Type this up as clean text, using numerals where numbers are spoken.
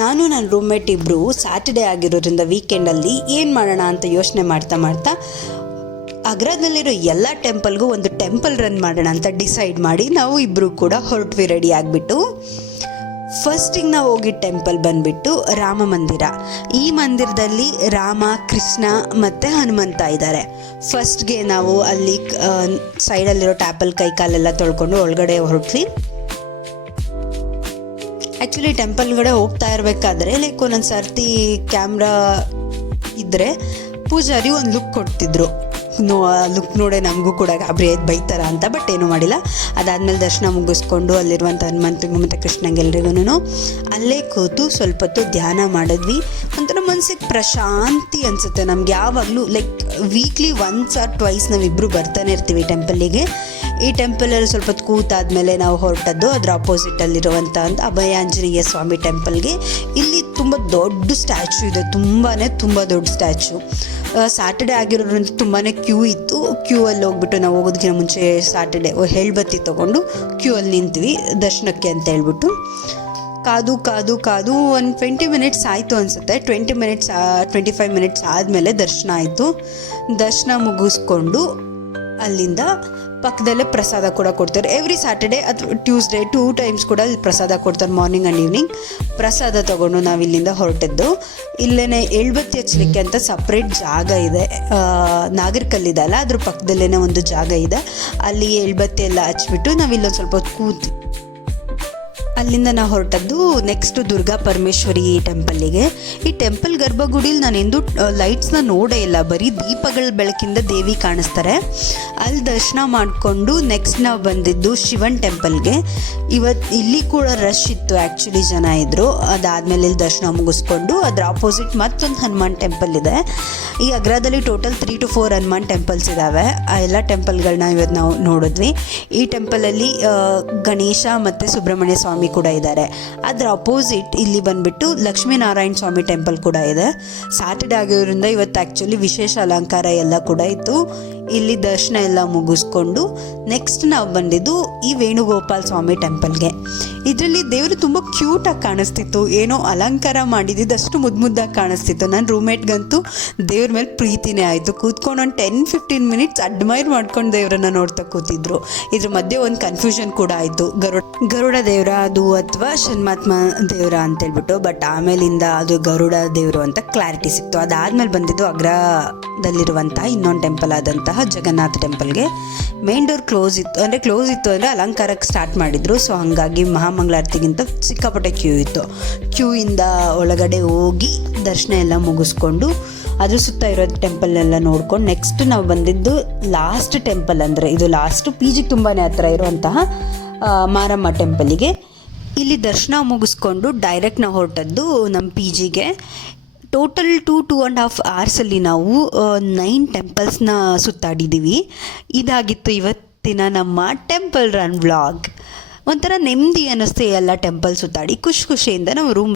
ನಾನು ನನ್ನ ರೂಮ್ಮೇಟ್ ಇಬ್ಬರು ಸ್ಯಾಟರ್ಡೇ ಆಗಿರೋದ್ರಿಂದ ವೀಕೆಂಡಲ್ಲಿ ಏನು ಮಾಡೋಣ ಅಂತ ಯೋಚನೆ ಮಾಡ್ತಾ ಮಾಡ್ತಾ ಆಗ್ರಾದಲ್ಲಿರೋ ಎಲ್ಲ ಟೆಂಪಲ್ಗೂ ಒಂದು ಟೆಂಪಲ್ ರನ್ ಮಾಡೋಣ ಅಂತ ಡಿಸೈಡ್ ಮಾಡಿ ನಾವು ಇಬ್ಬರು ಕೂಡ ಹೊರಟ್ವಿ ರೆಡಿ ಆಗಿಬಿಟ್ಟು. ಫಸ್ಟಿಗೆ ನಾವು ಹೋಗಿದ್ದ ಟೆಂಪಲ್ ಬಂದುಬಿಟ್ಟು ರಾಮ ಮಂದಿರ. ಈ ಮಂದಿರದಲ್ಲಿ ರಾಮ, ಕೃಷ್ಣ ಮತ್ತು ಹನುಮಂತ ಇದ್ದಾರೆ. ಫಸ್ಟ್ಗೆ ನಾವು ಅಲ್ಲಿ ಸೈಡಲ್ಲಿರೋ ಟ್ಯಾಪಲ್ ಕೈ ಕಾಲೆಲ್ಲ ತೊಳ್ಕೊಂಡು ಒಳಗಡೆ ಹೊರಟ್ವಿ. ಆ್ಯಕ್ಚುಲಿ ಟೆಂಪಲ್ಗಡೆ ಹೋಗ್ತಾ ಇರಬೇಕಾದ್ರೆ ಒಂದೊಂದು ಸರ್ತಿ ಕ್ಯಾಮ್ರಾ ಇದ್ದರೆ ಪೂಜಾರಿ ಒಂದು ಲುಕ್ ಕೊಡ್ತಿದ್ರು. ಲುಕ್ ನೋಡೇ ನಮಗೂ ಕೂಡ ಗಾಬರಿ ಆಯ್ತು ಬೈತಾರ ಅಂತ. ಬಟ್ ಏನೂ ಮಾಡಿಲ್ಲ. ಅದಾದಮೇಲೆ ದರ್ಶನ ಮುಗಿಸ್ಕೊಂಡು ಅಲ್ಲಿರುವಂಥ ಹನುಮಂತಂಗೂ ಮತ್ತು ಕೃಷ್ಣಂಗೆಲ್ರಿಗೂ ಅಲ್ಲೇ ಕೂತು ಸ್ವಲ್ಪ ಹೊತ್ತು ಧ್ಯಾನ ಮಾಡಿದ್ವಿ. ಒಂಥರ ಮನಸ್ಸಿಗೆ ಪ್ರಶಾಂತಿ ಅನಿಸುತ್ತೆ ನಮ್ಗೆ. ಯಾವಾಗಲೂ ವೀಕ್ಲಿ ಒನ್ಸ್ ಆರ್ ಟ್ವೈಸ್ ನಾವಿಬ್ಬರು ಬರ್ತಾನೆ ಇರ್ತೀವಿ ಟೆಂಪಲ್ಲಿಗೆ. ಈ ಟೆಂಪಲಲ್ಲಿ ಸ್ವಲ್ಪ ಹೊತ್ತು ಕೂತಾದ್ಮೇಲೆ ನಾವು ಹೊರಟದ್ದು ಅದರ ಆಪೋಸಿಟಲ್ಲಿರುವಂಥ ಅಭಯಾಂಜನೇಯ ಸ್ವಾಮಿ ಟೆಂಪಲ್ಗೆ. ಇಲ್ಲಿ ತುಂಬ ದೊಡ್ಡ ಸ್ಟ್ಯಾಚು ಇದೆ, ತುಂಬ ದೊಡ್ಡ ಸ್ಟ್ಯಾಚು. ಸ್ಯಾಟರ್ಡೇ ಆಗಿರೋದ್ರಿಂದ ತುಂಬಾ ಕ್ಯೂ ಇತ್ತು. ಕ್ಯೂ ಅಲ್ಲಿ ಹೋಗ್ಬಿಟ್ಟು ನಾವು ಹೋಗೋದಕ್ಕಿಂತ ಮುಂಚೆ ಸ್ಯಾಟರ್ಡೇ ಹೇಳ್ಬತ್ತಿ ತೊಗೊಂಡು ಕ್ಯೂ ಅಲ್ಲಿ ನಿಂತ್ವಿ ದರ್ಶನಕ್ಕೆ ಅಂತ ಹೇಳ್ಬಿಟ್ಟು. ಕಾದು ಒಂದು 20 ಮಿನಿಟ್ಸ್ ಆಯಿತು ಅನಿಸುತ್ತೆ. 25 ಮಿನಿಟ್ಸ್ ಆದಮೇಲೆ ದರ್ಶನ ಆಯಿತು. ದರ್ಶನ ಮುಗಿಸ್ಕೊಂಡು ಅಲ್ಲಿಂದ ಪಕ್ಕದಲ್ಲೇ ಪ್ರಸಾದ ಕೂಡ ಕೊಡ್ತಾರೆ. ಎವ್ರಿ ಸ್ಯಾಟರ್ಡೇ ಅಥವಾ ಟ್ಯೂಸ್ಡೇ 2 ಟೈಮ್ಸ್ ಕೂಡ ಅಲ್ಲಿ ಪ್ರಸಾದ ಕೊಡ್ತಾರೆ, ಮಾರ್ನಿಂಗ್ ಆ್ಯಂಡ್ ಈವ್ನಿಂಗ್. ಪ್ರಸಾದ ತೊಗೊಂಡು ನಾವು ಇಲ್ಲಿಂದ ಹೊರಟಿದ್ದು. ಇಲ್ಲೇ ಎಳ್ಬತ್ತಿ ಹಚ್ಚಲಿಕ್ಕೆ ಅಂತ ಸಪ್ರೇಟ್ ಜಾಗ ಇದೆ. ನಾಗರಿಕಲ್ಲಿದೆ ಅಲ್ಲ, ಅದ್ರ ಪಕ್ಕದಲ್ಲೇ ಒಂದು ಜಾಗ ಇದೆ. ಅಲ್ಲಿ ಎಳ್ಬತ್ತಿ ಎಲ್ಲ ಹಚ್ಬಿಟ್ಟು ನಾವಿಲ್ಲೊಂದು ಸ್ವಲ್ಪ ಹೊತ್ತು ಕೂತು ಅಲ್ಲಿಂದ ನಾವು ಹೊರಟದ್ದು ನೆಕ್ಸ್ಟು ದುರ್ಗಾ ಪರಮೇಶ್ವರಿ ಟೆಂಪಲ್ಲಿಗೆ. ಈ ಟೆಂಪಲ್ ಗರ್ಭಗುಡಿಲಿ ನಾನೆಂದು ಲೈಟ್ಸ್ನ ನೋಡೇ ಇಲ್ಲ, ಬರೀ ದೀಪಗಳ ಬೆಳಕಿಂದ ದೇವಿ ಕಾಣಿಸ್ತಾರೆ. ಅಲ್ಲಿ ದರ್ಶನ ಮಾಡಿಕೊಂಡು ನೆಕ್ಸ್ಟ್ ನಾವು ಬಂದಿದ್ದು ಶಿವನ್ ಟೆಂಪಲ್ಗೆ. ಇಲ್ಲಿ ಕೂಡ ರಶ್ ಇತ್ತು, ಆ್ಯಕ್ಚುಲಿ ಜನ ಇದ್ದರು. ಅದಾದಮೇಲೆ ಇಲ್ಲಿ ದರ್ಶನ ಮುಗಿಸ್ಕೊಂಡು ಅದರ ಆಪೋಸಿಟ್ ಮತ್ತೊಂದು ಹನುಮಾನ್ ಟೆಂಪಲ್ ಇದೆ. ಈ ಆಗ್ರಾದಲ್ಲಿ ಟೋಟಲ್ 3 to 4 ಹನುಮಾನ್ ಟೆಂಪಲ್ಸ್ ಇದ್ದಾವೆ. ಆ ಎಲ್ಲ ಟೆಂಪಲ್ಗಳನ್ನ ಇವತ್ತು ನಾವು ನೋಡಿದ್ವಿ. ಈ ಟೆಂಪಲಲ್ಲಿ ಗಣೇಶ ಮತ್ತು ಸುಬ್ರಹ್ಮಣ್ಯ ಸ್ವಾಮಿ ಕೂಡ ಇದ್ದಾರೆ. ಅದರ ಅಪೋಸಿಟ್ ಇಲ್ಲಿ ಬಂದ್ಬಿಟ್ಟು ಲಕ್ಷ್ಮೀನಾರಾಯಣ ಸ್ವಾಮಿ ಟೆಂಪಲ್ ಕೂಡ ಇದೆ. ಸ್ಯಾಟರ್ಡೇ ಆಗಿರೋದ್ರಿಂದ ಇವತ್ತು ಆ್ಯಕ್ಚುಲಿ ವಿಶೇಷ ಅಲಂಕಾರ ಎಲ್ಲ ಕೂಡ ಇತ್ತು. ಇಲ್ಲಿ ದರ್ಶನ ಎಲ್ಲ ಮುಗಿಸ್ಕೊಂಡು ನೆಕ್ಸ್ಟ್ ನಾವು ಬಂದಿದ್ದು ಈ ವೇಣುಗೋಪಾಲ್ ಸ್ವಾಮಿ ಟೆಂಪಲ್ಗೆ. ಇದರಲ್ಲಿ ದೇವರು ತುಂಬ ಕ್ಯೂಟಾಗಿ ಕಾಣಿಸ್ತಿತ್ತು. ಏನೋ ಅಲಂಕಾರ ಮಾಡಿದ್ದು ಮುದ್ದಾಗಿ ಕಾಣಿಸ್ತಿತ್ತು. ನನ್ನ ರೂಮ್ಮೇಟ್ಗಂತೂ ದೇವ್ರ ಮೇಲೆ ಪ್ರೀತಿನೇ ಆಯಿತು. ಕೂತ್ಕೊಂಡು ಒಂದು 10-15 ಮಿನಿಟ್ಸ್ ಅಡ್ಮೈರ್ ಮಾಡ್ಕೊಂಡು ದೇವರನ್ನ ನೋಡ್ತಾ ಕೂತಿದ್ರು. ಇದ್ರ ಮಧ್ಯೆ ಒಂದು ಕನ್ಫ್ಯೂಷನ್ ಕೂಡ ಆಯಿತು, ಗರುಡ ದೇವರ ಅದು ಅಥವಾ ಷಣ್ಮಾತ್ಮ ದೇವರ ಅಂತೇಳ್ಬಿಟ್ಟು. ಬಟ್ ಆಮೇಲಿಂದ ಅದು ಗರುಡ ದೇವರು ಅಂತ ಕ್ಲಾರಿಟಿ ಸಿಕ್ತು. ಅದಾದಮೇಲೆ ಬಂದಿದ್ದು ಆಗ್ರಾದಲ್ಲಿರುವಂತಹ ಇನ್ನೊಂದು ಟೆಂಪಲ್ ಆದಂತಹ ಜಗನ್ನಾಥ ಟೆಂಪಲ್ಗೆ. ಮೇನ್ ಡೋರ್ ಕ್ಲೋಸ್ ಇತ್ತು ಅಂದರೆ ಅಲಂಕಾರಕ್ಕೆ ಸ್ಟಾರ್ಟ್ ಮಾಡಿದ್ರು. ಸೊ ಹಾಗಾಗಿ ಮಹಾಮಂಗಳಾರತಿಗಿಂತ ಸಿಕ್ಕಾಪಟ್ಟೆ ಕ್ಯೂ ಇಂದ ಒಳಗಡೆ ಹೋಗಿ ದರ್ಶನ ಎಲ್ಲ ಮುಗಿಸ್ಕೊಂಡು ಅದ್ರ ಸುತ್ತ ಇರೋ ಟೆಂಪಲ್ನೆಲ್ಲ ನೋಡ್ಕೊಂಡು ನೆಕ್ಸ್ಟ್ ನಾವು ಬಂದಿದ್ದು ಲಾಸ್ಟ್ ಟೆಂಪಲ್, ಅಂದರೆ ಇದು ಲಾಸ್ಟು PGಗೆ ತುಂಬಾ ಹತ್ರ ಇರುವಂತಹ ಮಾರಮ್ಮ ಟೆಂಪಲಿಗೆ. ಇಲ್ಲಿ ದರ್ಶನ ಮುಗಿಸ್ಕೊಂಡು ಡೈರೆಕ್ಟ್ ನಾವು ಹೊರಟದ್ದು ನಮ್ಮ PGಗೆ. ಟೋಟಲ್ 2.5 ಅವರ್ಸಲ್ಲಿ ನಾವು 9 ಟೆಂಪಲ್ಸ್ನ ಸುತ್ತಾಡಿದ್ದೀವಿ. ಇದಾಗಿತ್ತು ಇವತ್ತಿನ ನಮ್ಮ ಟೆಂಪಲ್ ರನ್ ವ್ಲಾಗ್. ಒಂಥರ ನೆಮ್ಮದಿ ಅನ್ನಿಸ್ತು ಎಲ್ಲ ಟೆಂಪಲ್ ಸುತ್ತಾಡಿ ಖುಷಿಯಿಂದ ನಾವು ರೂಮ್